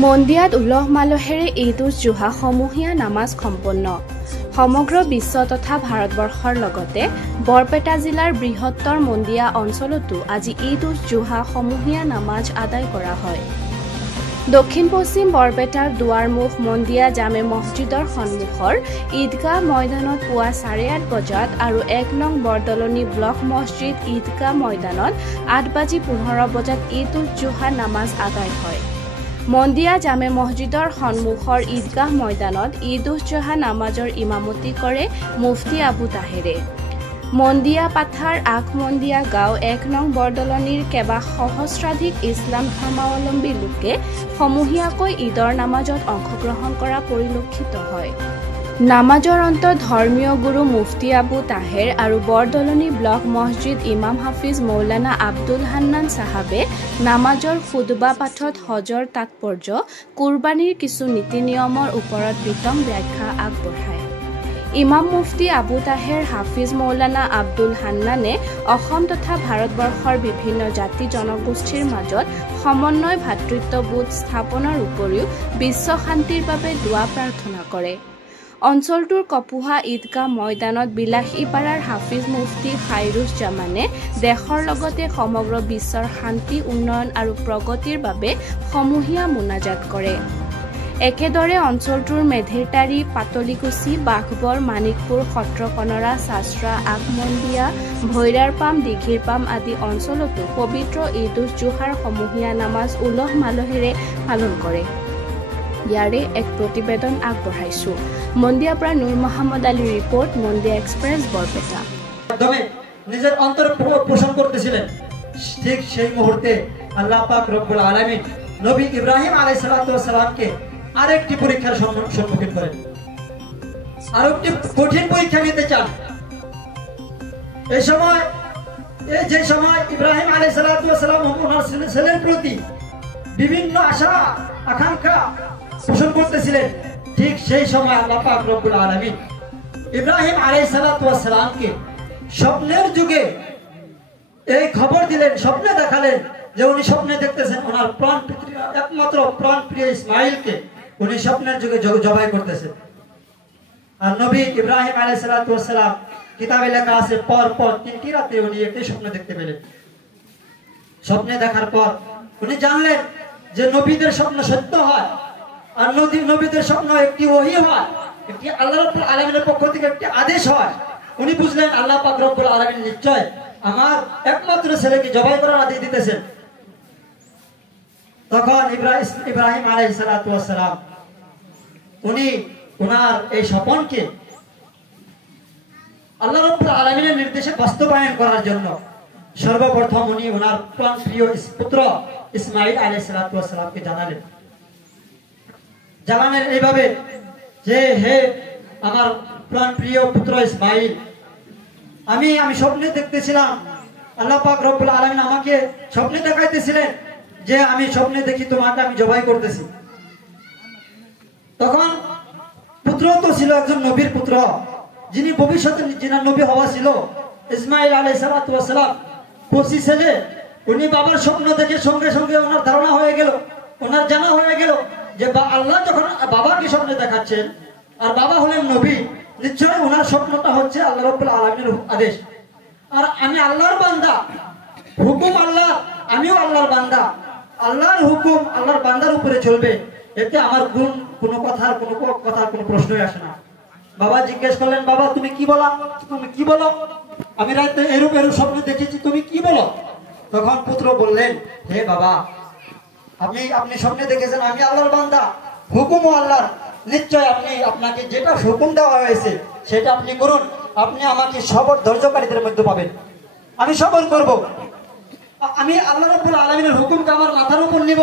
মন্দিয়াত উলহ মালহেৰে ঈদ উজ জোহা সমূহীয়া নামাজ সম্পন্ন। সমগ্ৰ বিশ্ব তথা ভাৰতবৰ্ষৰ লগতে বৰপেটা জিলাৰ বৃহত্তৰ মন্দিয়া অঞ্চলতো আজি ঈদ উজ জোহা সমূহীয়া নামাজ আদায় কৰা হয়। দক্ষিণ পশ্চিম বৰপেটাৰ দুৱাৰমুখ মন্দিয়া জামে মছজিদৰ সন্মুখৰ ঈদগাহ ময়দানত পুৱা 8:30 বজাত আৰু 1 নং বৰদলনি ব্লক মছজিদ ঈদগাহ ময়দানত 8:15 বজাত ঈদ উজ জোহা নামাজ আদায় হয়। মন্দিয়া জামে মছজিদৰ সন্মুখৰ ঈদগাহ ময়দানত ঈদ উজ জোহা নামাজৰ ইমামতি কৰে মুফতি আবু তাহেৰে। মন্দিয়া পাথাৰ আখমন্দিয়া গাঁও 1 নং বৰদলনিৰ কেবা সহস্ৰাধিক ইছলাম ধৰ্মাৱলম্বী লোকে সমূহীয়াকৈ ঈদৰ নামাজত অংশগ্ৰহণ কৰা পৰিলক্ষিত হয়। নামাজৰ অন্তত ধৰ্মীয় গুৰু মুফতি আবু তাহেৰ আৰু বৰদলনি ব্লক মছজিদ ইমাম হাফিজ মৌলানা আব্দুল হান্নান চাহাবে নামাজৰ খুতবা পাঠত হজৰ তাৎপৰ্য, কুৰবানীৰ কিছু নীতি নিয়মৰ ওপৰত বিতং ব্যাখ্যা আগবঢ়ায়। ইমাম মুফতি আবু তাহেৰ হাফিজ মৌলানা আব্দুল হান্নানে অসম তথা ভাৰতবৰ্ষৰ বিভিন্ন জাতি জনগোষ্ঠীৰ মাজত সমন্বয় ভাতৃত্ববোধ স্থাপনৰ উপৰিও বিশ্ব শান্তিৰ বাবে দোৱা প্ৰাৰ্থনা কৰে। অঞ্চলটোৰ কপুহা ঈদগাহ ময়দানত বিলাসীপাৰাৰ হাফিজ মুফতি খাইৰুজ জামানে দেশৰ লগতে সমগ্ৰ বিশ্বৰ শান্তি, উন্নয়ন আৰু প্ৰগতিৰ বাবে সমূহীয়া মোনাজাত কৰে। একেদৰে অঞ্চলটোৰ মেধেৰটাৰী, পাতলিকুছি, বাঘবৰ, মানিকপুৰ, সত্ৰকনৰা, চাচৰা, আখমন্দিয়া, ভৈৰাৰপাম, দীঘিৰপাম আদি অঞ্চলতো পবিত্ৰ ঈদ উজ জোহাৰ সমূহীয়া নামাজ উলহ মালহেৰে পালন কৰে। ইয়াৰে এক প্ৰতিবেদন আগবঢ়াইছো। মন্দিয়াৰ পৰা নুৰ মহম্মদ আলীৰ ৰিপৰ্ট, মন্দিয়া এক্সপ্ৰেছ, বৰপেটা। নিজের অন্তর পোষণ করতেছিলেন, ঠিক সেই মুহূর্তে আল্লাহ পাক রব্বুল আলামিন নবী ইব্রাহিম আলাইহিস সালামকে আরেকটি পরীক্ষার সম্মুখীন করেন। আরেকটি কঠিন পরীক্ষা নিতে চান। যে সময় ইব্রাহিম আলাইহিস সালাম ওনার ছেলের প্রতি বিভিন্ন আশা আকাঙ্ক্ষা পোষণ করতেছিলেন, ঠিক সেই সময় আল্লাহ পাক রব্বুল আলামিন ইব্রাহিম আলাইহিস সালামকে স্বপ্নের যুগে এই খবর দিলেন, স্বপ্নে দেখালেন যে উনি স্বপ্নে দেখতেছেন ওনার একমাত্র প্রাণ প্রিয় ইসমাইলকে উনি স্বপ্নের যুগে জবাই করতেছেন। আর নবী ইব্রাহিম আলাইহিস সালাম কিতাবে লেখা আছে পর 3টি রাতে উনি একই স্বপ্ন দেখতে পেলেন। স্বপ্নে দেখার পর উনি জানলেন যে নবীদের স্বপ্ন সত্য হয়, আর নবীদের স্বপ্ন একটি ওহী হয়, একটি আল্লাহ রাব্বুল আলামিনের পক্ষ থেকে একটি আদেশ হয়। উনি বুঝলেন আল্লাহ পাক রব্বুল আলামিন নিশ্চয় আমার একমাত্র ছেলেকে জবাই করার আদেশ দিতেছেন। তখন ইব্রাহিম আলাইহিস সালাম উনি ওনার এই স্বপ্নকে আল্লাহ রাব্বুল আলামিনের নির্দেশে বাস্তবায়ন করার জন্য সর্বপ্রথম উনি ওনার প্রাণ প্রিয় পুত্র ইসমাইল আলাইহিস সালামকে জানালেন এইভাবে যে হে আমার প্রাণ প্রিয় পুত্র ইসমাইল, আমি স্বপ্নে দেখতেছিলাম, আল্লাহ পাক রব্বুল আলামিন আমাকে স্বপ্নে দেখাইতেছিলেন যে আমি স্বপ্নে দেখি তোমাকে আমি জবাই করতেছি। তখন পুত্র তো ছিল একজন নবীর পুত্র, যিনি ভবিষ্যতে যিনার নবী হওয়া ছিল, ইসমাইল আলাইহিস সালাম 25 ছেলে। উনি বাবার স্বপ্ন দেখে সঙ্গে সঙ্গে ওনার ধারণা হয়ে গেল, ওনার জানা হয়ে গেল যে আল্লাহ যখন বাবাকে স্বপ্নে দেখাচ্ছেন আর বাবা হলেন নবী, নিশ্চয় ওনার স্বপ্নটা হচ্ছে আল্লাহ রাব্বুল আলামিনের আদেশ। আর আমি আল্লাহর বান্দা, হুকুম আল্লাহ, আমিও আল্লাহর বান্দা, আল্লাহর হুকুম আল্লাহর বান্দার উপরে চলবে, এতে আমার কোনো কথার কোনো প্রশ্নই আসে না। বাবা জিজ্ঞেস করলেন, বাবা তুমি কি বলো, আমি রাতে এরূপ স্বপ্ন দেখেছি, তুমি কি বলো? তখন পুত্র বললেন, হে বাবা, আপনি স্বপ্নে দেখেছেন আমি আল্লাহর বান্দা, হুকুমও আল্লাহর, নিশ্চয় আপনাকে যেটা হুকুম দেওয়া হয়েছে সেটা আপনি করুন, আপনি আমাকে সবর ধৈর্যকারীদের মধ্যে পাবেন, আমি সবর করব, আমি আল্লাহ রাব্বুল আলামিনের হুকুমকে আমার মাথার উপর নিব,